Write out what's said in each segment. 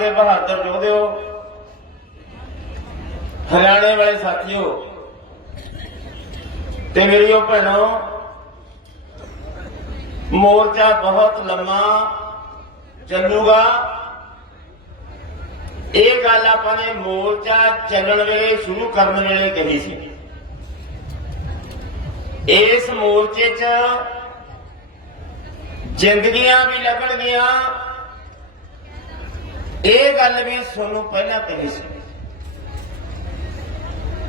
ਦੇ ਬਹਾਦਰ ਯੋਧਿਓ ਹਰਿਆਣੇ ਵਾਲੇ ਸਾਥੀਓ, ਤੇ ਮੇਰੀਓ ਭੈਣੋ, ਮੋਰਚਾ ਬਹੁਤ ਲੰਮਾ ਚੱਲੂਗਾ। ਇਹ ਗੱਲ ਆਪਾਂ ਨੇ ਮੋਰਚਾ ਚੱਲਣ ਵੇਲੇ, ਸ਼ੁਰੂ ਕਰਨ ਵੇਲੇ ਕਹੀ ਸੀ। ਇਸ ਮੋਰਚੇ 'ਚ ਜ਼ਿੰਦਗੀਆਂ ਵੀ ਲੱਗਣਗੀਆਂ ਇਹ ਗੱਲ ਵੀ ਤੁਹਾਨੂੰ ਪਹਿਲਾਂ ਕਹੀ ਸੀ।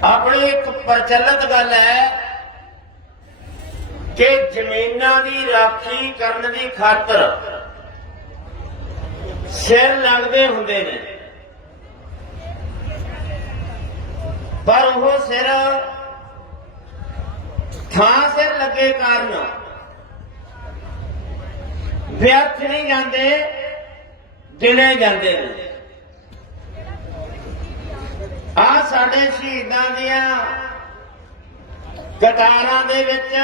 ਆਪਣੀ ਇੱਕ ਪ੍ਰਚਲਿਤ ਗੱਲ ਹੈ ਕਿ ਜ਼ਮੀਨਾਂ ਦੀ ਰਾਖੀ ਕਰਨ ਦੀ ਖਾਤਰ ਸਿਰ ਲੱਗਦੇ ਹੁੰਦੇ ਨੇ। ਪਰ ਉਹ ਸਿਰ ਥਾਂ ਸਿਰ ਲੱਗੇ ਕਾਰਨ ਵਿਅਰਥ ਨਹੀਂ ਜਾਂਦੇ। ਦਿਨੇ ਜਾਂਦੇ ਨੇ? ਆ ਸਾਡੇ ਸ਼ਹੀਦਾਂ ਦੀਆਂ ਕਤਾਰਾਂ ਦੇ ਵਿੱਚ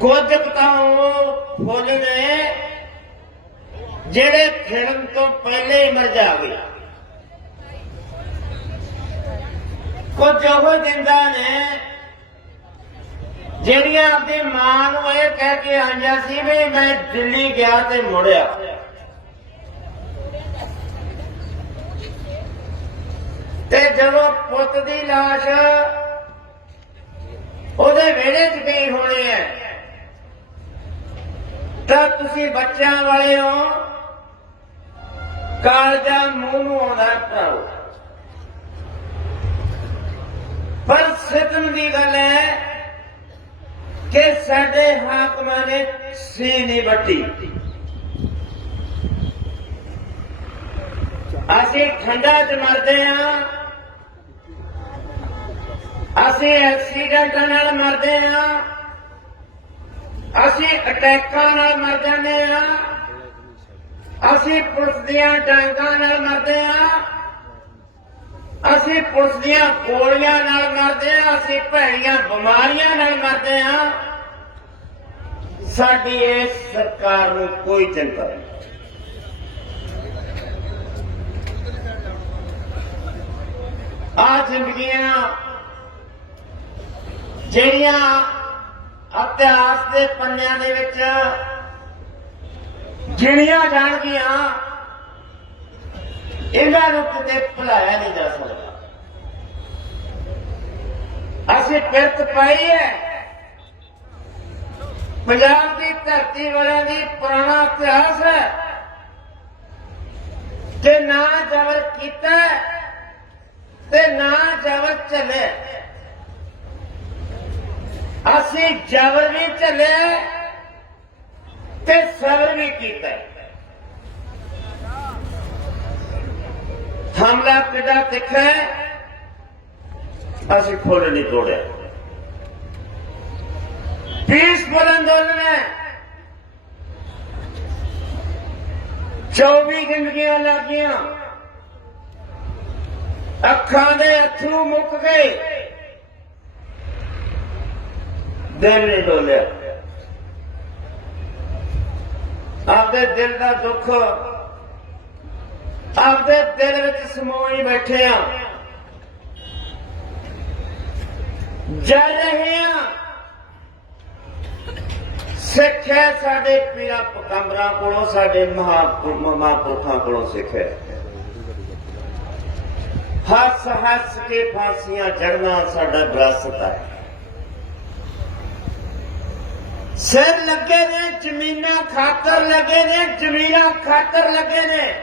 ਕੁਝ ਕੁ ਤਾਂ ਉਹ ਫੁੱਲ ਨੇ, ਜਿਹੜੇ ਖਿੜਨ ਤੋਂ ਪਹਿਲੇ ਹੀ ਮਰ ਜਾਵੇ ਕੁਝ ਉਹ ਜਿੰਦਾ ਨੇ, ਜਿਹੜੀਆਂ ਆਪਣੀ ਮਾਂ ਨੂੰ ਇਹ ਕਹਿ ਕੇ ਆਈਆਂ ਸੀ ਵੀ ਮੈਂ ਦਿੱਲੀ ਗਿਆ ਤੇ ਮੁੜਿਆ। ਤੇ ਜਦੋਂ ਪੁੱਤ ਦੀ লাশ ਉਹਦੇ ਵਿਹੜੇ 'ਚ ਗਈ ਹੋਣੀ ਹੈ, ਤਾਂ ਤੁਸੀਂ ਬੱਚਿਆਂ ਵਾਲੇ ਹੋ ਕਾਲਜਾ ਮੂੰਹ ਨੂੰ ਆਉਂਦਾ ਭਰਾਓ ਪਰ ਸਿਤਮ ਦੀ ਗੱਲ ਹੈ ਕਿ ਸਾਡੇ ਹਾਕਮਾਂ ਨੇ ਸੀ ਨਹੀਂ ਵੱਟੀ। ਅਸੀਂ ਠੰਡਾ ਚ ਮਰਦੇ ਆ ਅਸੀਂ ਐਕਸੀਡੈਂਟਾਂ ਨਾਲ ਮਰਦੇ ਆ ਅਸੀਂ ਅਟੈਕਾਂ ਨਾਲ ਮਰ ਜਾਂਦੇ ਆ। ਅਸੀਂ ਪੁਲਿਸ ਦੀਆਂ ਡਾਂਗਾਂ ਨਾਲ ਮਰਦੇ ਆ। ਅਸੀਂ ਪੁਲਿਸ ਦੀਆਂ ਗੋਲੀਆਂ ਨਾਲ ਮਰਦੇ ਆ। ਅਸੀਂ ਭੈੜੀਆਂ ਬਿਮਾਰੀਆਂ ਨਾਲ ਮਰਦੇ ਆ। ਸਾਡੀ ਇਸ ਸਰਕਾਰ ਨੂੰ ਕੋਈ ਚਿੰਤਾ ਨਹੀਂ। ਆ ਜ਼ਿੰਦਗੀਆਂ ਜਿਹੜੀਆਂ ਇਤਿਹਾਸ ਦੇ ਪੰਨਿਆਂ ਦੇ ਵਿੱਚ ਗਿਣੀਆਂ ਜਾਣਗੀਆਂ, ਇਹਨਾਂ ਨੂੰ ਕਿਤੇ ਭੁਲਾਇਆ ਨਹੀਂ ਜਾ ਸਕਦਾ। ਅਸੀਂ ਪਿਰਤ ਪਾਈ ਹੈ। ਪੰਜਾਬ ਦੀ ਧਰਤੀ ਵਾਲਿਆਂ ਦੀ ਪੁਰਾਣਾ ਇਤਿਹਾਸ ਹੈ। ਤੇ ਨਾ ਜ਼ਬਰ ਕੀਤਾ ਤੇ ਨਾ ਜ਼ਬਰ ਚੱਲੇ ਅਸੀਂ ਜ਼ਬਰ ਵੀ ਝੱਲਿਆ ਤੇ ਸਬਰ ਵੀ ਕੀਤਾ। ਹਮਲਾ ਕਿੱਡਾ ਤਿੱਖਾ ਅਸੀਂ ਫੁੱਲ ਨਹੀਂ ਤੋੜਿਆ। ਪੀਸਫੁਲ ਅੰਦੋਲਨ ਹੈ। 24 ਜ਼ਿੰਦਗੀਆਂ ਲੱਗੀਆਂ। ਅੱਖਾਂ ਦੇ ਅਥਰੂ ਮੁੱਕ ਗਏ। ਦਿਲ ਨਹੀਂ ਡੋਲਿਆ। ਆਪਦੇ ਦਿਲ ਦਾ ਦੁੱਖ, ਆਪਦੇ ਦਿਲ ਵਿੱਚ ਸਮੋਈ ਬੈਠੇ ਆ। ਜਲ ਰਹੇ ਆ। ਸਿੱਖਿਆ ਸਾਡੇ ਪੀਰਾ ਪਕੰਬਰਾਂ ਕੋਲੋਂ, ਸਾਡੇ ਮਹਾਂਪੁਰ- ਮਹਾਂਪੁਰਖਾਂ ਕੋਲੋਂ ਸਿੱਖਿਆ ਹੱਸ ਹੱਸ ਕੇ ਫਾਂਸੀਆਂ ਚੜਨਾ ਸਾਡਾ ਵਿਰਾਸਤ ਹੈ। ਸਿਰ ਲੱਗੇ ਨੇ, ਜ਼ਮੀਨਾਂ ਖਾਤਰ ਲੱਗੇ ਨੇ, ਜ਼ਮੀਨਾਂ ਖਾਤਰ ਲੱਗੇ ਨੇ।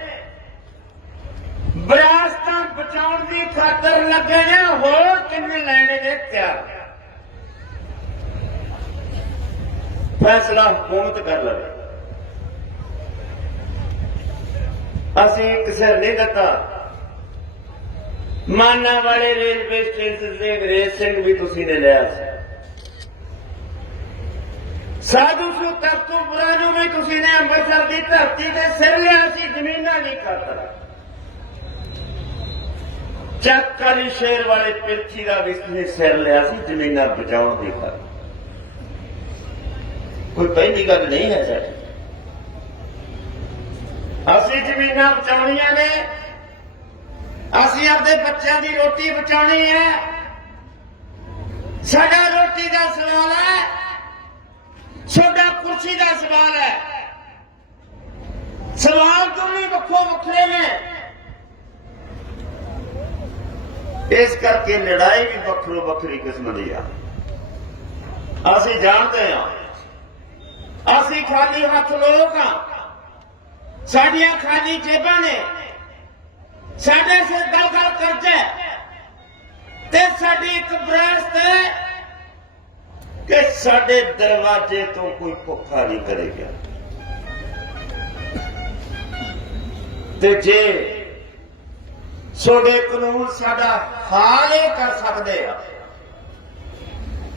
ਵਿਰਾਸਤਾਂ ਬਚਾਉਣ ਦੀ ਖਾਤਰ ਲੱਗੇ ਨੇ, ਹੋਰ ਕਿੰਨੇ ਲੈਣੇ ਨੇ ਤਿਆਰ ਫੈਸਲਾ ਹਕੂਮਤ ਕਰ ਲਵੇ। ਅਸੀਂ ਇੱਕ ਸਿਰ ਨਹੀਂ ਦਿੱਤਾ। ਮਾਨਾ ਵਾਲੇ ਰੇਲਵੇ ਸਟੇਸ਼ਨ ਤੇ ਅੰਗਰੇਜ਼ ਸਿੰਘ ਵੀ ਤੁਸੀਂ ਨੇ ਲਿਆ ਸੀ। ਸਾਧੂ ਸੂ ਤਖਤੂ ਬੁਰਾ ਨੂੰ ਵੀ ਤੁਸੀਂ ਨੇ ਅੰਮ੍ਰਿਤਸਰ ਦੀ ਧਰਤੀ ਤੇ ਸਿਰ ਲਿਆ ਸੀ, ਜ਼ਮੀਨਾਂ ਦੀ ਖਾਤਰ ਚੱਕ ਵਾਲੀ ਸ਼ੇਰ ਵਾਲੇ ਪਿਰਥੀ ਦਾ ਵੀ ਤੁਸੀਂ ਸਿਰ ਲਿਆ ਸੀ, ਜ਼ਮੀਨਾਂ ਬਚਾਉਣ ਦੀ ਖਾਤਰ ਕੋਈ ਪਹਿਲੀ ਗੱਲ ਨਹੀਂ ਹੈ ਸਾਡੀ ਅਸੀਂ ਜ਼ਮੀਨਾਂ ਬਚਾਉਣੀਆਂ ਨੇ। ਅਸੀਂ ਆਪਣੇ ਬੱਚਿਆਂ ਦੀ ਰੋਟੀ ਬਚਾਉਣੀ ਹੈ। ਸਾਡਾ ਰੋਟੀ ਦਾ ਸਵਾਲ ਹੈ। ਸਾਡਾ ਕੁਰਸੀ ਦਾ ਸਵਾਲ ਹੈ। ਸਵਾਲ ਦੋਵੇਂ ਵੱਖੋ ਵੱਖਰੇ ਨੇ। ਇਸ ਕਰਕੇ ਲੜਾਈ ਵੀ ਵੱਖਰੋ ਵੱਖਰੀ ਕਿਸਮ ਦੀ ਆ। ਅਸੀਂ ਜਾਣਦੇ ਹਾਂ। ਅਸੀਂ ਖਾਲੀ ਹੱਥ ਲੋਕ ਆ ਸਾਡੀਆਂ ਖਾਲੀ ਜੇਬਾਂ ਨੇ। ਸਾਡੇ ਸਿਰ ਗਲ ਗਲ ਕਰਜ਼ਾ ਤੇ ਸਾਡੀ ਇੱਕ ਵਿਰਾਸਤ ਕਿ ਸਾਡੇ ਦਰਵਾਜ਼ੇ ਤੋਂ ਕੋਈ ਭੁੱਖਾ ਨਹੀਂ ਕਰੇਗਾ। ਤੇ ਜੇ ਤੁਹਾਡੇ ਕਾਨੂੰਨ ਸਾਡਾ ਹਾਲ ਇਹ ਕਰ ਸਕਦੇ ਆ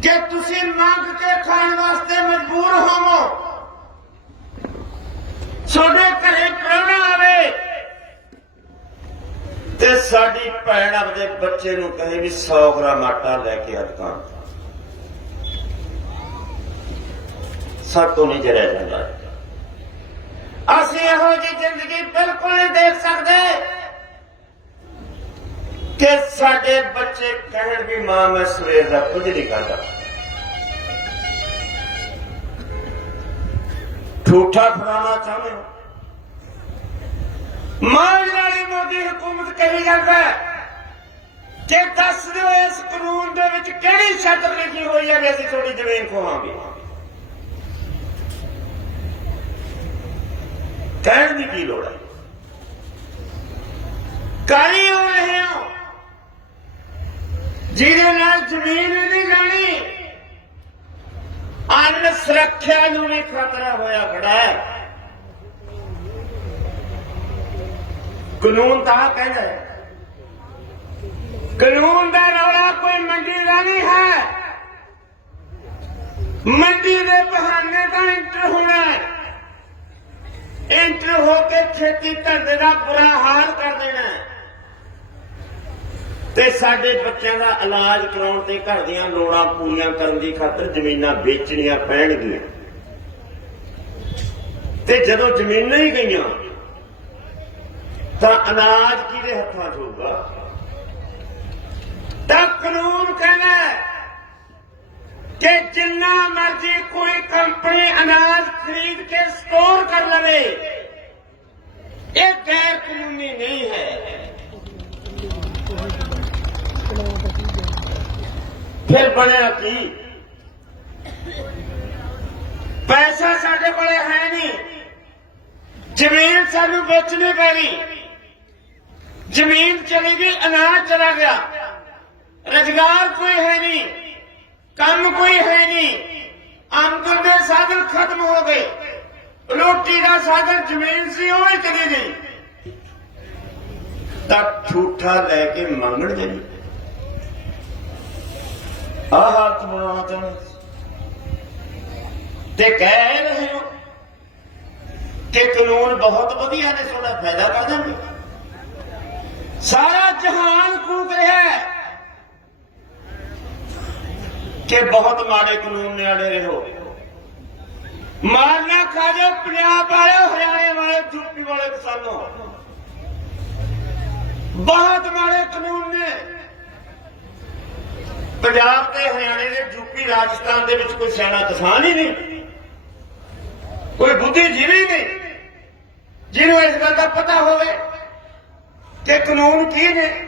ਕਿ ਤੁਸੀਂ ਮੰਗ ਕੇ ਖਾਣ ਵਾਸਤੇ ਮਜਬੂਰ ਹੋਵੋ, ਤੁਹਾਡੇ ਘਰੇ ਪ੍ਰਾਹੁਣਾ ਆਵੇ, ਤੇ ਸਾਡੀ ਭੈਣ ਆਪਣੇ ਬੱਚੇ ਨੂੰ ਕਹੇ ਵੀ 100 ਗ੍ਰਾਮ ਆਟਾ ਲੈ ਕੇ ਆ ਦੁਕਾਨ ਤੋਂ। ਸਾਤੋਂ ਨਹੀਂ ਜਰਿਆ ਜਾਂਦਾ। ਅਸੀਂ ਇਹੋ ਜੀ ਜ਼ਿੰਦਗੀ ਬਿਲਕੁਲ ਨਹੀਂ ਦੇਖ ਸਕਦੇ ਕਿ ਸਾਡੇ ਬੱਚੇ ਕਹਿਣ ਵੀ ਮਾਂ ਮੈਂ ਸਵੇਰ ਦਾ ਕੁਝ ਨਹੀਂ ਕਰਦਾ। ਝੂਠਾ ਫਰਾਣਾ ਚਾਹੁੰਦੇ ਹੋ? ਮਾਂ ਵਾਲੀ ਮੋਦੀ ਹਕੂਮਤ ਕਹੀ ਜਾਂਦਾ ਕਿ ਦੱਸ ਦਿਓ ਇਸ ਕਾਨੂੰਨ ਦੇ ਵਿੱਚ ਕਿਹੜੀ ਸ਼ਰਤ ਲਿਖੀ ਹੋਈ ਹੈ ਵੀ ਅਸੀਂ ਤੁਹਾਡੀ ਜ਼ਮੀਨ ਖੋਵਾਂਗੇ। ਕਹਿਣ ਦੀ ਕੀ ਲੋੜ ਹੈ? ਕਾਲੀ ਹੋ ਰਹੇ ਹੋ। ਜਿਹਦੇ ਨਾਲ ਜ਼ਮੀਨ ਨਹੀਂ ਜਾਣੀ, ਅੰਨ ਸੁਰੱਖਿਆ ਨੂੰ ਵੀ ਖਤਰਾ ਹੋਇਆ ਖੜਾ ਹੈ। ਕਾਨੂੰਨ ਤਾਂ ਕਹਿੰਦਾ ਹੈ। ਕਾਨੂੰਨ ਦਾ ਰੌਲਾ ਕੋਈ ਮੰਡੀ ਦਾ ਨਹੀਂ ਹੈ। ਮੰਡੀ ਦੇ ਬਹਾਨੇ ਦਾ ਇੰਟਰ ਹੋਣਾ ਹੈ। ਇੰਟਰ ਹੋ ਕੇ ਖੇਤੀ ਧੰਦੇ ਦਾ ਬੁਰਾ ਹਾਲ ਕਰ ਦੇਣਾ ਤੇ ਸਾਡੇ ਬੱਚਿਆਂ ਦਾ ਇਲਾਜ ਕਰਾਉਣ ਤੇ ਘਰ ਦੀਆਂ ਲੋੜਾਂ ਪੂਰੀਆਂ ਕਰਨ ਦੀ ਖਾਤਰ ਜ਼ਮੀਨਾਂ ਵੇਚਣੀਆਂ ਪੈਣਗੀਆਂ। ਤੇ ਜਦੋਂ ਜ਼ਮੀਨਾਂ ਹੀ ਗਈਆਂ, ਤਾਂ ਅਨਾਜ ਕਿਹਦੇ ਹੱਥਾਂ 'ਚ ਹੋਊਗਾ? ਤਾਂ ਕਾਨੂੰਨ ਕਹਿੰਦਾ ਹੈ ਕਿ ਜਿੰਨਾ ਮਰਜ਼ੀ ਕੋਈ ਕੰਪਨੀ ਅਨਾਜ ਖਰੀਦ ਕੇ ਸਟੋਰ ਕਰ ਲਵੇ ਇਹ ਗੈਰ ਕਾਨੂੰਨੀ ਨਹੀਂ ਹੈ ਫਿਰ ਬਣਿਆ ਕੀ ਪੈਸਾ ਸਾਡੇ ਕੋਲੇ ਹੈ ਨਹੀਂ ਜ਼ਮੀਨ ਸਾਨੂੰ ਵੇਚਣੀ ਪੈਣੀ ਜ਼ਮੀਨ ਚਲੀ ਗਈ ਅਨਾਜ ਚਲਾ ਗਿਆ ਰੁਜ਼ਗਾਰ ਕੋਈ ਹੈ ਨਹੀਂ ਕੰਮ ਕੋਈ ਹੈ ਨਹੀਂ। ਆਮਦਨ ਦੇ ਸਾਧਨ ਖਤਮ ਹੋ ਗਏ। ਰੋਟੀ ਦਾ ਸਾਧਨ ਜ਼ਮੀਨ ਸੀ, ਉਹ ਵੀ ਚਲੀ ਗਈ। ਤਾਂ ਝੂਠਾ ਲੈ ਕੇ ਮੰਗਣ ਦੇ ਆਹ ਹੱਥ ਬਣਾਉਣਾ ਤੇ ਕਹਿ ਰਹੇ ਹੋ ਕਿ ਕਾਨੂੰਨ ਬਹੁਤ ਵਧੀਆ ਨੇ, ਤੁਹਾਡਾ ਫਾਇਦਾ ਕਰ ਦੇਣਗੇ। ਸਾਰਾ ਜਹਾਨ ਕੂਕ ਰਿਹਾ ਹੈ। ਕਿ ਬਹੁਤ ਮਾੜੇ ਕਾਨੂੰਨ ਨੇ ਅੜੇ ਰਹੋ ਮਾਰਨਾ ਖਾ ਜਾਓ ਪੰਜਾਬ ਵਾਲੇ, ਹਰਿਆਣੇ ਵਾਲੇ, ਯੂਪੀ ਵਾਲੇ ਕਿਸਾਨੋਂ। ਬਹੁਤ ਮਾੜੇ ਕਾਨੂੰਨ ਨੇ। ਪੰਜਾਬ ਤੇ ਹਰਿਆਣੇ ਦੇ, ਯੂਪੀ, ਰਾਜਸਥਾਨ ਦੇ ਵਿੱਚ ਕੋਈ ਸਿਆਣਾ ਕਿਸਾਨ ਹੀ ਨਹੀਂ। ਕੋਈ ਬੁੱਧੀਜੀਵੀ ਨਹੀਂ। ਜਿਹਨੂੰ ਇਸ ਗੱਲ ਦਾ ਪਤਾ ਹੋਵੇ ਕਿ ਕਾਨੂੰਨ ਕੀ ਨੇ,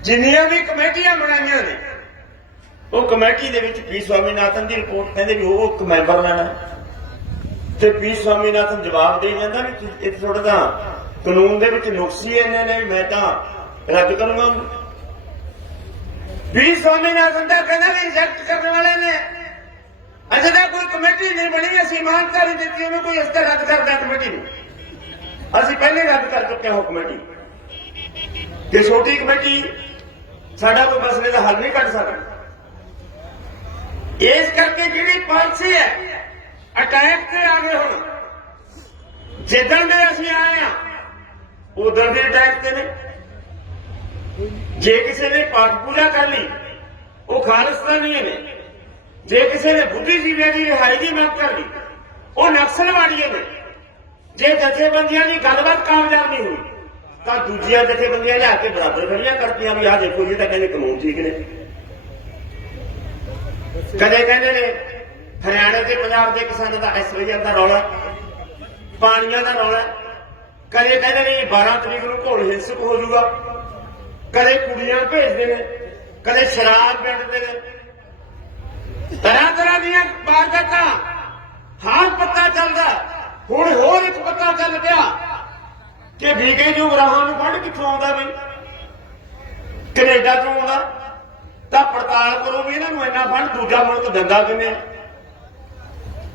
ਜਿੰਨੀਆਂ ਵੀ ਕਮੇਟੀਆਂ ਬਣਾਈਆਂ ਨੇ ਉਹ ਕਮੇਟੀ ਦੇ ਵਿੱਚ ਪੀ ਸਵਾਮੀਨਾਥਨ ਦੀ ਰਿਪੋਰਟ ਕਹਿੰਦੇ ਵੀ ਉਹ ਇੱਕ ਮੈਂਬਰ ਲੈਣਾ ਤੇ ਪੀ ਸਵਾਮੀਨਾਥਨ ਜਵਾਬ ਦੇ ਜਾਂਦਾ ਵੀ ਇਹ ਥੋੜਾ ਤਾਂ ਕਾਨੂੰਨ ਦੇ ਵਿੱਚ ਨੁਕਸੀ ਹੀ ਨੇ ਵੀ ਮੈਂ ਤਾਂ ਰੱਦ ਕਰੂੰਗਾ ਪੀ ਸਵਾਮੀਨਾਥਨ ਦਾ ਕਹਿੰਦਾ ਵੀ ਰਿਜੈਕਟ ਕਰਨ ਵਾਲੇ ਨੇ। ਅਜੇ ਤਾਂ ਕੋਈ ਕਮੇਟੀ ਨਹੀਂ ਬਣੀ, ਅਸੀਂ ਇਮਾਨਦਾਰੀ ਦਿੱਤੀ ਉਹਨੂੰ ਕੋਈ ਇਸ ਤਰ੍ਹਾਂ ਰੱਦ ਕਰਦਾ ਕਮੇਟੀ ਨੂੰ। ਅਸੀਂ ਪਹਿਲੇ ਰੱਦ ਕਰ ਚੁੱਕੇ ਹਾਂ ਉਹ ਕਮੇਟੀ। ਕਿ ਛੋਟੀ ਕਮੇਟੀ ਸਾਡਾ ਕੋਈ ਮਸਲੇ ਦਾ ਹੱਲ ਨਹੀਂ ਕੱਢ ਸਕਦੀ। ਇਸ ਕਰਕੇ ਜਿਹੜੀ ਪਾਲਿਸੀ ਹੈ ਅਟੈਕ ਤੇ ਆ ਗਏ ਹੁਣ। ਜਿੱਦਣ ਦੇ ਅਸੀਂ ਆਏ ਆ ਉਦੋਂ ਦੇ ਅਟੈਕ ਤੇ ਨੇ। ਜੇ ਕਿਸੇ ਨੇ ਪਾਠ ਪੂਜਾ ਕਰ ਲਈ, ਉਹ ਖਾਲਿਸਤਾਨੀ ਨੇ। ਜੇ ਕਿਸੇ ਨੇ ਬੁੱਧੀਜੀਵੀਆਂ ਦੀ ਰਿਹਾਈ ਦੀ ਮੰਗ ਕਰ ਲਈ, ਉਹ ਨਕਸਲਵਾਦੀਏ ਨੇ। ਜੇ ਜਥੇਬੰਦੀਆਂ ਦੀ ਗੱਲਬਾਤ ਕਾਮਯਾਬ ਨਹੀਂ ਹੋਈ, ਤਾਂ ਦੂਜੀਆਂ ਜਥੇਬੰਦੀਆਂ ਲਿਆ ਕੇ ਬਰਾਬਰ ਖੜੀਆਂ ਕਰਤੀਆਂ ਵੀ ਆਹ ਦੇਖੋ ਜੀ ਤਾਂ ਕਹਿੰਦੇ ਕਾਨੂੰਨ ਠੀਕ ਨੇ। ਕਦੇ ਕਹਿੰਦੇ ਨੇ, ਹਰਿਆਣੇ ਤੇ ਪੰਜਾਬ ਦੇ ਕਿਸਾਨਾਂ ਦਾ ਐਸਵਾਈਆਰ ਦਾ ਰੌਲਾ ਪਾਣੀਆਂ ਦਾ ਰੌਲਾ ਕਦੇ ਕਹਿੰਦੇ ਨੇ ਜੀ 12 ਤਰੀਕ ਨੂੰ ਘੋਲ ਹਿੰਸਕ ਹੋ ਜਾਊਗਾ। ਕਦੇ ਕੁੜੀਆਂ ਭੇਜਦੇ ਨੇ, ਕਦੇ ਸ਼ਰਾਬ ਵੰਡਦੇ ਨੇ। ਤਰ੍ਹਾਂ ਤਰ੍ਹਾਂ ਦੀਆਂ ਵਾਰਦਾਤਾਂ, ਹਾਲ ਪਤਾ ਚੱਲਦਾ ਹੁਣ ਹੋਰ ਇੱਕ ਪਤਾ ਚੱਲ ਪਿਆ ਕਿ ਵੀਕੇ ਜੋ ਗਰਾਹਾਂ ਨੂੰ ਫੜ ਕਿੱਥੋਂ ਆਉਂਦਾ ਬਈ? ਕੈਨੇਡਾ ਤੋਂ ਆਉਂਦਾ। ਤਾਂ ਪੜਤਾਲ ਕਰੋ ਵੀ ਇਹਨਾਂ ਨੂੰ ਇੰਨਾ ਫੰਡ, ਦੂਜਾ ਮੁਲਕ ਦਿੰਦਾ ਕਿਵੇਂ?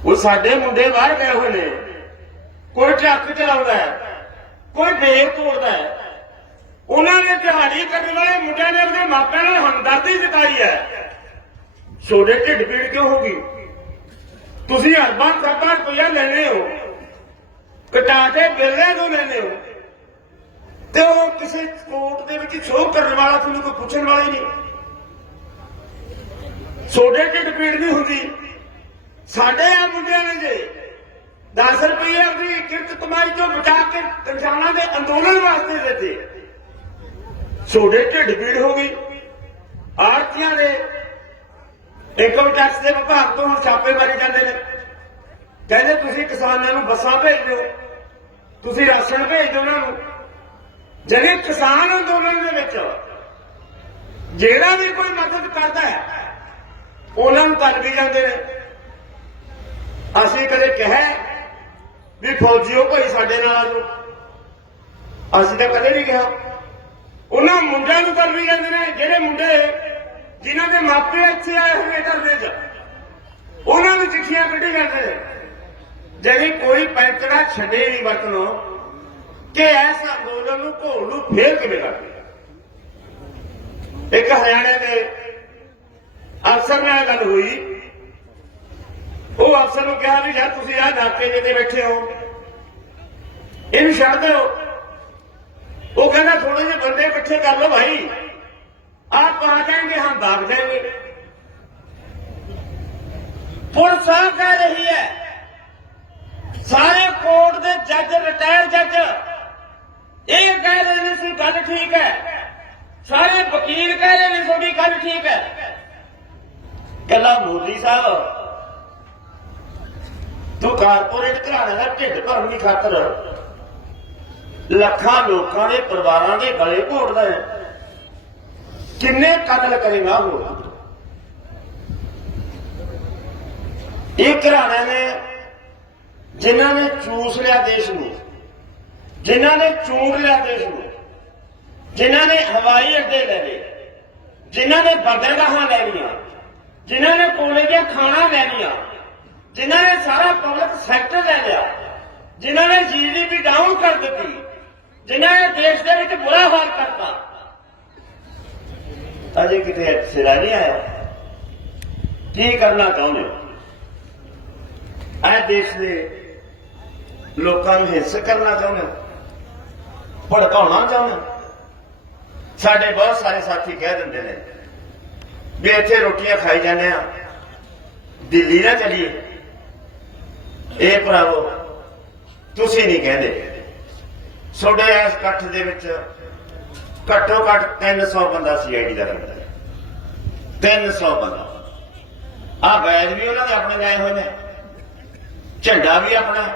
ਉਹ ਸਾਡੇ ਮੁੰਡੇ ਬਾਹਰ ਗਏ ਹੋਏ ਨੇ। ਕੋਈ ਟਰੱਕ ਚਲਾਉਂਦਾ ਹੈ, ਕੋਈ ਬੇਰ ਤੋੜਦਾ ਹੈ। ਉਹਨਾਂ ਨੇ ਦਿਹਾੜੀ ਕਰਨ ਵਾਲੇ ਮੁੰਡਿਆਂ ਨੇ ਆਪਣੇ ਮਾਪਿਆਂ ਨਾਲ ਹਮਦਰਦੀ ਜਤਾਈ ਹੈ। ਛੋਡੇ ਢਿੱਡ ਪੀੜ ਕਿਉਂ ਹੋ ਗਈ? ਤੁਸੀਂ ਅਰਬਾਂ ਖਰਬਾਂ ਰੁਪਇਆ ਲੈਣੇ ਹੋ। ਕਟਾ ਕੇ ਬਿਰਲੇ ਤੋਂ ਲੈਣੇ ਹੋ। ਤੇ ਉਹ ਕਿਸੇ ਕੋਰਟ ਦੇ ਵਿੱਚ ਸ਼ੋਅ ਕਰਨ ਵਾਲਾ, ਤੁਹਾਨੂੰ ਕੋਈ ਪੁੱਛਣ ਵਾਲਾ ਹੀ ਨਹੀਂ। ਛੋਡੇ ਢਿੱਡ ਪੀੜ ਨਹੀਂ ਹੁੰਦੀ। ਸਾਡੇ ਆ ਮੁੰਡਿਆਂ ਨੇ ਜੇ 10 ਰੁਪਏ ਆਪਣੀ ਕਿਰਤ ਕਮਾਈ ਤੋਂ ਬਚਾ ਕੇ ਕਿਸਾਨਾਂ ਦੇ ਅੰਦੋਲਨ ਵਾਸਤੇ ਦਿੱਤੇ। ਛੋਡੇ ਢਿੱਡ ਪੀੜ ਹੋ ਗਈ। ਆਰਤੀਆਂ ਦੇ ਇਨਕਮ ਟੈਕਸ ਦੇ ਵਿਭਾਗ ਤੋਂ ਹੁਣ ਛਾਪੇ ਮਾਰੇ ਜਾਂਦੇ ਨੇ। ਕਹਿੰਦੇ ਤੁਸੀਂ ਕਿਸਾਨਾਂ ਨੂੰ ਬੱਸਾਂ ਭੇਜ ਦਿਓ। ਤੁਸੀਂ ਰਾਸ਼ਨ ਭੇਜ ਦਿਓ ਉਹਨਾਂ ਨੂੰ। ਜਿਹੜੇ ਕਿਸਾਨ ਅੰਦੋਲਨ ਦੇ ਵਿੱਚ ਜਿਹੜਾ ਵੀ ਕੋਈ ਮਦਦ ਕਰਦਾ ਹੈ ਉਹਨਾਂ ਨੂੰ ਤੱਕ ਵੀ ਜਾਂਦੇ ਨੇ। ਅਸੀਂ ਕਦੇ ਕਿਹਾ ਵੀ ਫੌਜੀਓ ਭਾਈ ਸਾਡੇ ਨਾਲ ਆਜੋ। ਅਸੀਂ ਤਾਂ ਕਦੇ ਨਹੀਂ ਕਿਹਾ। ਉਹਨਾਂ ਮੁੰਡਿਆਂ ਨੂੰ ਤੱਕ ਜਾਂਦੇ ਨੇ, ਜਿਹੜੇ ਮੁੰਡੇ ਜਿਨ੍ਹਾਂ ਦੇ ਮਾਪੇ ਇੱਥੇ ਆਏ ਹੋਏ ਧਰਨੇ 'ਚ ਉਹਨਾਂ ਨੂੰ ਚਿੱਠੀਆਂ ਕੱਢੀ ਜਾਂਦੇ ਨੇ। ਜਿਹੜੀ ਕੋਈ ਪੈਂਤੜਾ ਛੱਡੇ ਨਹੀਂ ਵਰਤਨੋਂ ਕਿ ਐਸ ਅੰਦੋਲਨ ਨੂੰ ਘੋਲ ਨੂੰ ਫੇਰ ਕਿਵੇਂ ਕਰਦੇ ਇੱਕ ਹਰਿਆਣੇ ਦੇ ਅਫਸਰ ਨਾਲ ਗੱਲ ਹੋਈ ਉਹ ਅਫਸਰ ਨੂੰ ਕਿਹਾ ਵੀ ਯਾਰ ਤੁਸੀਂ ਆਹ ਨਾਕੇ ਜਿਹੇ ਤੇ ਬੈਠੇ ਹੋ ਇਹਨੂੰ ਛੱਡ ਦਿਓ ਉਹ ਕਹਿੰਦਾ ਥੋੜੇ ਜਿਹੇ ਬੰਦੇ ਇਕੱਠੇ ਕਰ ਲਓ ਭਾਈ आप आ जाएंगे हम भाग जाएंगे पुलिस आ कह रही है ਸਾਰੇ ਕੋਰਟ ਦੇ ਜੱਜ ਰਿਟਾਇਰ ਜੱਜ ਇਹ ਕਹਿ ਰਹੇ ਨੇ ਸੀ ਗੱਲ ਠੀਕ ਹੈ ਸਾਰੇ ਵਕੀਲ ਕਹਿ ਰਹੇ ਨੇ ਤੁਹਾਡੀ ਗੱਲ ਠੀਕ ਹੈ ਕੱਲਾ ਮੋਦੀ ਸਾਹਿਬ। ਤੂੰ ਕਾਰਪੋਰੇਟ ਘਰਾਣੇ ਦਾ ਢਿੱਡ ਭਰਨ ਦੀ ਖਾਤਰ ਲੱਖਾਂ ਲੋਕਾਂ ਦੇ ਪਰਿਵਾਰਾਂ ਦੇ ਗਲੇ ਘੋਟਦਾ ਹੈ। ਕਿੰਨੇ ਕਤਲ ਕਰੇਗਾ ਉਹ ਇਹ ਘਰਾਣੇ ਨੇ, ਜਿਨ੍ਹਾਂ ਨੇ ਚੂਸ ਲਿਆ ਦੇਸ਼ ਨੂੰ, ਜਿਨ੍ਹਾਂ ਨੇ ਚੂਰ ਲਿਆ ਦੇਸ਼ ਨੂੰ, ਜਿਨ੍ਹਾਂ ਨੇ ਹਵਾਈ ਅੱਡੇ ਲੈ ਲਏ, ਜਿਨ੍ਹਾਂ ਨੇ ਬੰਦਰਗਾਹਾਂ ਲੈ ਲਈਆਂ ਜਿਨ੍ਹਾਂ ਨੇ ਕੋਲੇ ਦੀਆਂ ਖਾਣਾ ਲੈ ਲਈਆਂ, ਜਿਨ੍ਹਾਂ ਨੇ ਸਾਰਾ ਪਬਲਿਕ ਸੈਕਟਰ ਲੈ ਲਿਆ, ਜਿਨ੍ਹਾਂ ਨੇ ਜੀਡੀਪੀ ਡਾਊਨ ਕਰ ਦਿੱਤੀ, ਜਿਨ੍ਹਾਂ ਨੇ ਦੇਸ਼ ਦੇ ਵਿੱਚ ਬੁਰਾ ਹਾਲ ਕਰਤਾ। ਅਜੇ ਕਿਤੇ ਸਿਰਾ ਨਹੀਂ ਆਇਆ। ਕੀ ਕਰਨਾ ਚਾਹੁੰਦੇ ਹੋ? ਦੇਸ਼ ਦੇ ਲੋਕਾਂ ਨੂੰ ਹਿੱਸਕ ਕਰਨਾ ਚਾਹੁੰਦੇ ਭੜਕਾਉਣਾ ਚਾਹੁੰਦੇ ਸਾਡੇ ਬਹੁਤ ਸਾਰੇ ਸਾਥੀ ਕਹਿ ਦਿੰਦੇ ਨੇ ਵੀ ਇੱਥੇ ਰੋਟੀਆਂ ਖਾਈ ਜਾਂਦੇ ਆ। ਦਿੱਲੀ ਨਾ ਚਲੀਏ। ਇਹ ਭਰਾਵੋ, ਤੁਸੀਂ ਨਹੀਂ ਕਹਿੰਦੇ। ਤੁਹਾਡੇ ਇਸ ਇਕੱਠ ਦੇ ਵਿੱਚ ਘੱਟੋ ਘੱਟ 300 ਬੰਦਾ ਸੀਆਈਡੀ ਦਾ ਰਹਿੰਦਾ ਹੈ। 300 ਬੰਦਾ। ਆ ਬੈਜ ਵੀ ਉਹਨਾਂ ਦੇ ਆਪਣੇ ਲਾਏ ਹੋਏ ਨੇ। ਝੰਡਾ ਵੀ ਆਪਣਾ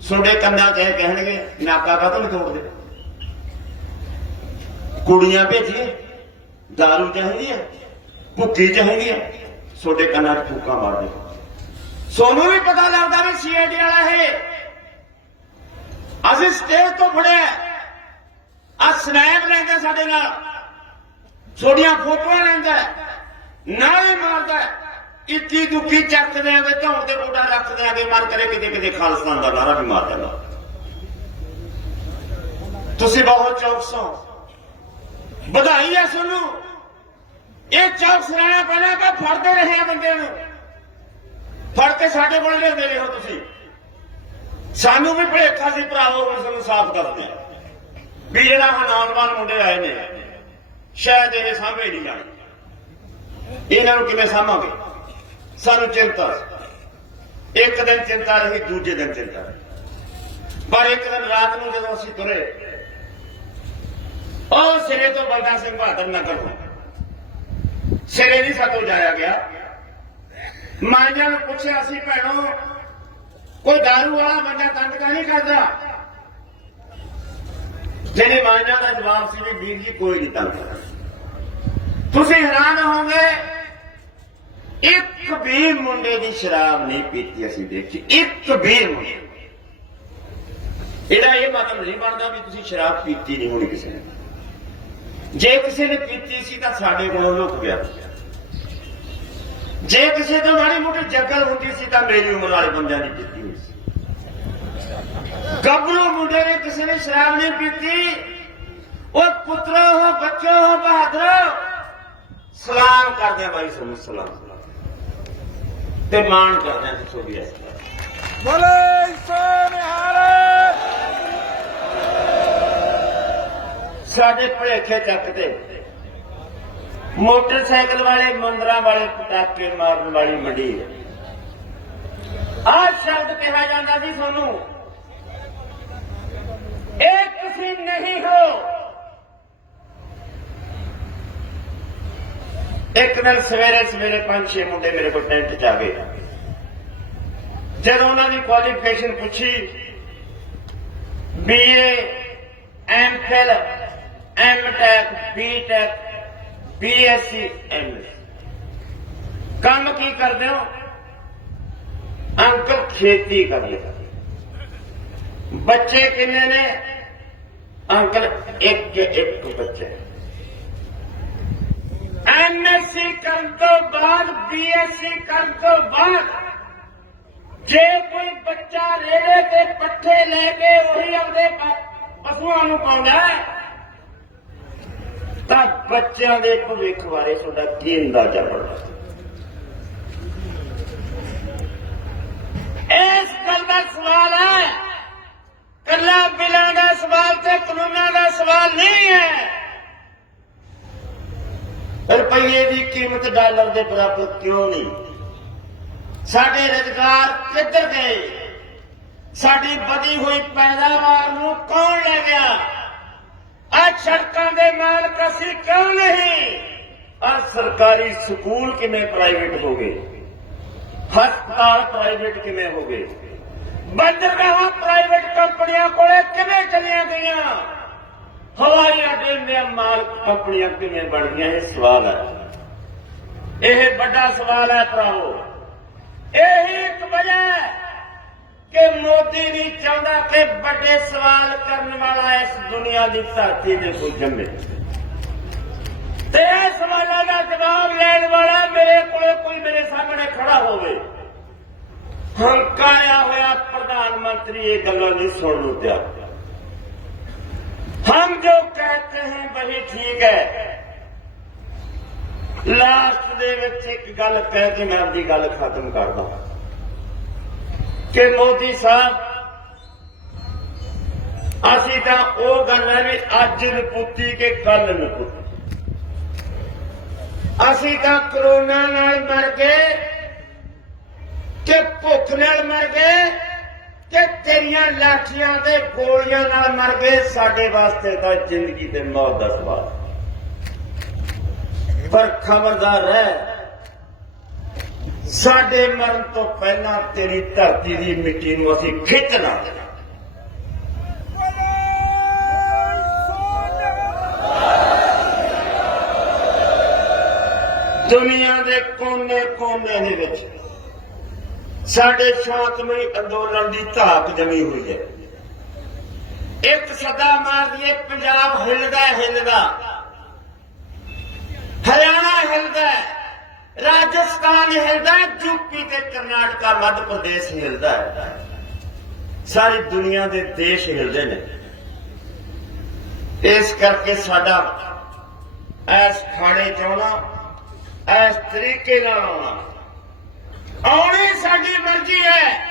ਸੁੰਡੇ ਕੰਨਾਂ ਤੇ ਕਹਿਣਗੇ, ਨਾਕਾ ਕਾਹਤੋਂ ਨਹੀਂ ਤੋੜਦੇ? ਕੁੜੀਆਂ ਭੇਜੀਏ, ਦਾਰੂ ਚਾਹੀਦੀ ਹੈ। ਭੁੱਕੀ ਚਾਹੀਦੀ ਹੈ ਤੁਹਾਡੇ ਕੰਨਾਂ 'ਚ ਫੂਕਾਂ ਮਾਰਦੇ ਸੋਨੂੰ ਵੀ ਪਤਾ ਲੱਗਦਾ ਵੀ ਸੀਆਈਡੀ ਵਾਲਾ ਇਹ। ਅਸੀਂ ਸਟੇਜ ਤੋਂ ਫੜਿਆ ਆ। ਸਨੈਪ ਲੈਂਦਾ ਸਾਡੇ ਨਾਲ। ਛੋਟੀਆਂ ਫੋਟੋਆਂ ਲੈਂਦਾ ਨਾਲੇ ਮਾਰਦਾ ਇੱਕੀ ਦੁੱਕੀ ਚੱਕ ਦਿਆਂਗੇ ਧੌਣ ਤੇ ਗੋਡਾ ਰੱਖ ਦਿਆਂਗੇ ਮਰ ਕਰੇ ਕਿਤੇ ਕਿਤੇ ਖਾਲਸਤਾਨ ਦਾ ਨਾਰਾ ਵੀ ਮਾਰ ਦਿੰਦਾ ਤੁਸੀਂ ਬਹੁਤ ਚੌਕਸ ਹੋ। ਵਧਾਈ ਹੈ ਤੁਹਾਨੂੰ। ਇਹ ਚੌਕਸ ਰਹਿਣਾ ਪਹਿਲਾਂ ਕਿ ਫੜਦੇ ਰਹੇ ਆ ਬੰਦਿਆਂ ਨੂੰ। ਫੜ ਕੇ ਸਾਡੇ ਕੋਲ ਲਿਆਉਂਦੇ ਰਹੇ ਹੋ ਤੁਸੀਂ। ਸਾਨੂੰ ਵੀ ਭੁਲੇਖਾ ਸੀ ਭਰਾਵੋ ਹੁਣ ਤੁਹਾਨੂੰ ਸਾਫ਼ ਕਰਦੇ। ਵੀ ਜਿਹੜਾ ਆਹ ਨੌਜਵਾਨ ਮੁੰਡੇ ਆਏ ਨੇ, ਸ਼ਾਇਦ ਇਹ ਸਾਂਭੇ ਨਹੀਂ ਜਾਣੇ। ਇਹਨਾਂ ਨੂੰ ਕਿਵੇਂ ਸਾਂਭਾਂਗੇ? ਸਾਨੂੰ ਚਿੰਤਾ ਸੀ। ਇੱਕ ਦਿਨ ਚਿੰਤਾ ਰਹੀ, ਦੂਜੇ ਦਿਨ ਚਿੰਤਾ ਰਹੀ। ਪਰ ਇੱਕ ਦਿਨ ਰਾਤ ਨੂੰ ਜਦੋਂ ਅਸੀਂ ਤੁਰੇ, ਉਹ ਸਿਰੇ ਤੋਂ ਬੰਦਾ ਸਿੰਘ ਬਹਾਦਰ ਨਗਰ ਤੋਂ ਸਿਰੇ ਨਹੀਂ ਸਾਤੋਂ ਜਾਇਆ ਗਿਆ। ਮਾਈਆਂ ਨੂੰ ਪੁੱਛਿਆ ਸੀ, ਭੈਣੋ, ਕੋਈ ਦਾਰੂ ਵਾਲਾ ਬੰਦਾ ਤੰਗ ਤਾਂ ਨਹੀਂ ਕਰਦਾ? ਜਿਹਨੇ ਮਾਈਆਂ ਦਾ ਜਵਾਬ ਸੀ ਵੀ ਵੀਰ ਜੀ, ਕੋਈ ਨਹੀਂ ਤੰਗ ਕਰਦਾ। ਤੁਸੀਂ ਹੈਰਾਨ ਹੋਵੋਗੇ, ਇੱਕ ਵੀ ਮੁੰਡੇ ਦੀ ਸ਼ਰਾਬ ਨਹੀਂ ਪੀਤੀ ਅਸੀਂ ਦੇਖੀ ਇੱਕ ਵੀ ਮੁੰਡੇ ਇਹਦਾ ਇਹ ਮਤਲਬ ਨਹੀਂ ਬਣਦਾ ਵੀ ਤੁਸੀਂ ਸ਼ਰਾਬ ਪੀਤੀ ਨਹੀਂ ਹੋਣੀ ਕਿਸੇ ਨੇ। ਜੇ ਕਿਸੇ ਨੇ ਪੀਤੀ ਸੀ ਤਾਂ ਸਾਡੇ ਕੋਲੋਂ ਲੁਕ ਗਿਆ। ਜੇ ਕਿਸੇ ਤੋਂ ਮਾੜੀ ਮੋਟੀ ਜੱਗਲ ਹੁੰਦੀ ਸੀ ਤਾਂ ਮੇਰੀ ਉਮਰ ਵਾਲੇ ਬੰਦਿਆਂ ਦੀ ਪੀਤੀ ਹੋਈ ਸੀ। ਗੱਭਰੂ ਮੁੰਡੇ ਨੇ ਕਿਸੇ ਨੇ ਸ਼ਰਾਬ ਨਹੀਂ ਪੀਤੀ। ਉਹ ਪੁੱਤਰੋ ਹੋ, ਬੱਚੋ ਹੋ, ਬਹਾਦਰ ਸਲਾਮ ਕਰਦੇ ਆ ਬਾਈ ਸਾਨੂੰ, ਸਲਾਮ ਤੇ ਮਾਣ ਕਰਦੇ ਆ ਦੱਸੋ ਵੀ ਇਸ ਤਰ੍ਹਾਂ। ਬੋਲੇ ਸਾਡੇ ਭਲੇਖੇ ਚੱਕਦੇ। ਮੋਟਰਸਾਈਕਲ ਵਾਲੇ ਮੰਦਰਾਂ ਵਾਲੇ ਪਟਾਕੇ ਮਾਰਨ ਵਾਲੀ ਮੰਡੀ ਆਹ ਸ਼ਬਦ ਕਿਹਾ ਜਾਂਦਾ ਸੀ ਤੁਹਾਨੂੰ ਇਹ ਤੁਸੀਂ ਨਹੀਂ ਹੋ। ਇੱਕ ਦਿਨ ਸਵੇਰੇ ਸਵੇਰੇ ਪੰਜ ਛੇ ਮੁੰਡੇ ਮੇਰੇ ਕੋਲ ਟੈਂਟ ਚ ਆ ਗਏ। ਜਦੋਂ ਉਹਨਾਂ ਦੀ ਕੁਆਲੀਫਿਕੇਸ਼ਨ ਪੁੱਛੀ BA MPhil MTech BTech BSc MS ਕੰਮ ਕੀ ਕਰਦੇ ਹੋ? ਅੰਕਲ ਖੇਤੀ ਕਰਦੇ ਬੱਚੇ ਕਿੰਨੇ ਨੇ? ਅੰਕਲ ਇੱਕ ਇੱਕ ਬੱਚੇ। ਐਮਐਸਸੀ ਕਰਨ ਤੋਂ ਬਾਅਦ ਬੀਐਸਸੀ ਕਰਨ ਤੋਂ ਬਾਅਦ ਜੇ ਕੋਈ ਬੱਚਾ ਰੇੜੇ ਤੇ ਪੱਠੇ ਲੈ ਕੇ ਉਹੀ ਆਪਦੇ ਪਸ਼ੂਆਂ ਨੂੰ ਪਾਉਂਦਾ ਹੈ, ਤਾਂ ਬੱਚਿਆਂ ਦੇ ਭਵਿੱਖ ਬਾਰੇ ਤੁਹਾਡਾ ਕੀ ਅੰਦਾਜ਼ਾ ਬਣਦਾ? ਇਸ ਗੱਲ ਦਾ ਸਵਾਲ ਹੈ। ਕੱਲਾ ਬਿਲਾਂ ਦਾ ਸਵਾਲ ਤੇ ਕਾਨੂੰਨਾਂ ਦਾ ਸਵਾਲ ਨਹੀਂ ਹੈ। ਰੁਪਈਏ ਦੀ ਕੀਮਤ ਡਾਲਰ ਦੇ ਬਰਾਬਰ ਕਿਉਂ ਨਹੀਂ? ਸਾਡੇ ਰੁਜ਼ਗਾਰ ਕਿੱਧਰ ਗਏ? ਸਾਡੀ ਵਧੀ ਹੋਈ ਪੈਦਾਵਾਰ ਨੂੰ ਕੌਣ ਲੈ ਗਿਆ? ਆ ਸੜਕਾਂ ਦੇ ਮਾਲਕ ਅਸੀਂ ਕਿਉਂ ਨਹੀਂ? ਆ ਸਰਕਾਰੀ ਸਕੂਲ ਕਿਵੇਂ ਪ੍ਰਾਈਵੇਟ ਹੋ ਗਏ? ਹਸਪਤਾਲ ਪ੍ਰਾਈਵੇਟ ਕਿਵੇਂ ਹੋ ਗਏ? ਬੰਦਰਗਾਹਾਂ ਪ੍ਰਾਈਵੇਟ ਕੰਪਨੀਆਂ ਕੋਲੇ ਕਿਵੇਂ ਚਲੀਆਂ ਗਈਆਂ? ਹਵਾਈ ਅੱਡੇ ਦੀਆਂ ਮਾਲਕ ਕੰਪਨੀਆਂ ਕਿਵੇਂ ਬਣ ਗਈਆਂ? ਇਹ ਸਵਾਲ ਹੈ। ਇਹ ਵੱਡਾ ਸਵਾਲ ਹੈ ਭਰਾਵੋ। ਇਹੀ ਇੱਕ ਵਜ੍ਹਾ ਹੈ ਕਿ ਮੋਦੀ ਨਹੀਂ ਚਾਹੁੰਦਾ ਕਿ ਵੱਡੇ ਸਵਾਲ ਕਰਨ ਵਾਲਾ ਇਸ ਦੁਨੀਆ ਦੀ ਧਰਤੀ ਤੇ ਕੋਈ ਜੰਮੇ ਤੇ ਇਹ ਸਵਾਲਾਂ ਦਾ ਜਵਾਬ ਲੈਣ ਵਾਲਾ ਮੇਰੇ ਕੋਲੇ ਕੋਈ ਮੇਰੇ ਸਾਹਮਣੇ ਖੜਾ ਹੋਵੇ ਹੰਕਾਰਿਆ ਹੋਇਆ ਪ੍ਰਧਾਨ ਮੰਤਰੀ ਇਹ ਗੱਲਾਂ ਨਹੀਂ ਸੁਣਨ ਨੂੰ ਤਿਆਰ हम जो कहते हैं वही ठीक है ਲਾਸਟ ਦੇ ਵਿੱਚ ਇੱਕ ਗੱਲ ਕਹਿ ਕੇ ਮੈਂ ਆਪਣੀ ਗੱਲ ਖਤਮ ਕਰਦਾ ਕਿ ਮੋਦੀ ਸਾਹਿਬ, ਅਸੀਂ ਤਾਂ ਉਹ ਗੱਲ ਹੈ ਵੀ ਅੱਜ ਨਪੁੱਤੀ ਕੇ ਕੱਲ ਨਪੁੱਤੀ। ਅਸੀਂ ਤਾਂ ਕਰੋਨਾ ਨਾਲ ਮਰ ਗਏ ਕਿ ਭੁੱਖ ਨਾਲ ਮਰ ਗਏ ਕਿ ਤੇਰੀਆਂ ਲਾਠੀਆਂ ਤੇ ਗੋਲੀਆਂ ਨਾਲ ਮਰ ਗਏ, ਸਾਡੇ ਵਾਸਤੇ ਤਾਂ ਜ਼ਿੰਦਗੀ ਤੇ ਮੌਤ ਦਾ ਸਵਾਲ। ਪਰ ਖਬਰਦਾਰ ਰਹਿ ਸਾਡੇ ਮਰਨ ਤੋਂ ਪਹਿਲਾਂ ਤੇਰੀ ਧਰਤੀ ਦੀ ਮਿੱਟੀ ਨੂੰ ਅਸੀਂ ਖਿੱਚਣਾ ਦੁਨੀਆ ਦੇ ਕੋਨੇ-ਕੋਨੇ ਦੇ ਵਿੱਚ ਸਾਡੇ ਸ਼ਾਂਤਮਈ ਅੰਦੋਲਨ ਦੀ ਧਾਕ ਜਮੀ ਹੋਈ ਹੈ। ਇੱਕ ਸਦਾ ਮਾਰਦੀ ਹੈ ਪੰਜਾਬ ਹਿੱਲਦਾ ਹੈ, ਹਿੱਲਦਾ ਹਰਿਆਣਾ ਹਿਲਦਾ ਰਾਜਸਥਾਨ ਹਿਲਦਾ ਯੂਪੀ ਤੇ ਕਰਨਾਟਕਾ, ਮੱਧ ਪ੍ਰਦੇਸ਼ ਹਿਲਦਾ ਹੈ। ਸਾਰੀ ਦੁਨੀਆ ਦੇ ਦੇਸ਼ ਹਿਲਦੇ ਨੇ। ਇਸ ਕਰਕੇ ਸਾਡਾ ਐਸ ਖਾਣੇ ਚ ਐਸ ਤਰੀਕੇ ਨਾਲ ਆਉਣਾ। ਆਉਣੀ ਸਾਡੀ ਮਰਜ਼ੀ ਹੈ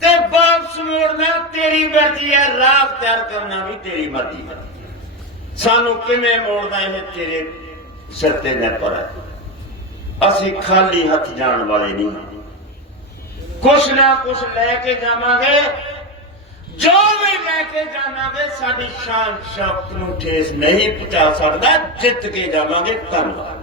ਤੇ ਵਾਪਸ ਮੋੜਨਾ ਤੇਰੀ ਮਰਜ਼ੀ ਹੈ, ਰਾਹ ਤਿਆਰ ਕਰਨਾ ਵੀ ਤੇਰੀ ਮਰਜ਼ੀ ਹੈ। ਸਾਨੂੰ ਕਿਵੇਂ ਮੋੜਦਾ ਇਹ ਤੇਰੇ ਸਿਰ ਤੇ ਨਿਰਭਰ ਹੈ? ਅਸੀਂ ਖਾਲੀ ਹੱਥ ਜਾਣ ਵਾਲੇ ਨਹੀਂ। ਕੁਛ ਨਾ ਕੁਛ ਲੈ ਕੇ ਜਾਵਾਂਗੇ। ਜੋ ਵੀ ਲੈ ਕੇ ਜਾਵਾਂਗੇ, ਸਾਡੀ ਸ਼ਾਨ ਸ਼ਬਦ ਨੂੰ ਠੇਸ ਨਹੀਂ ਪਹੁੰਚਾ ਸਕਦਾ। ਜਿੱਤ ਕੇ ਜਾਵਾਂਗੇ ਧੰਨਵਾਦ।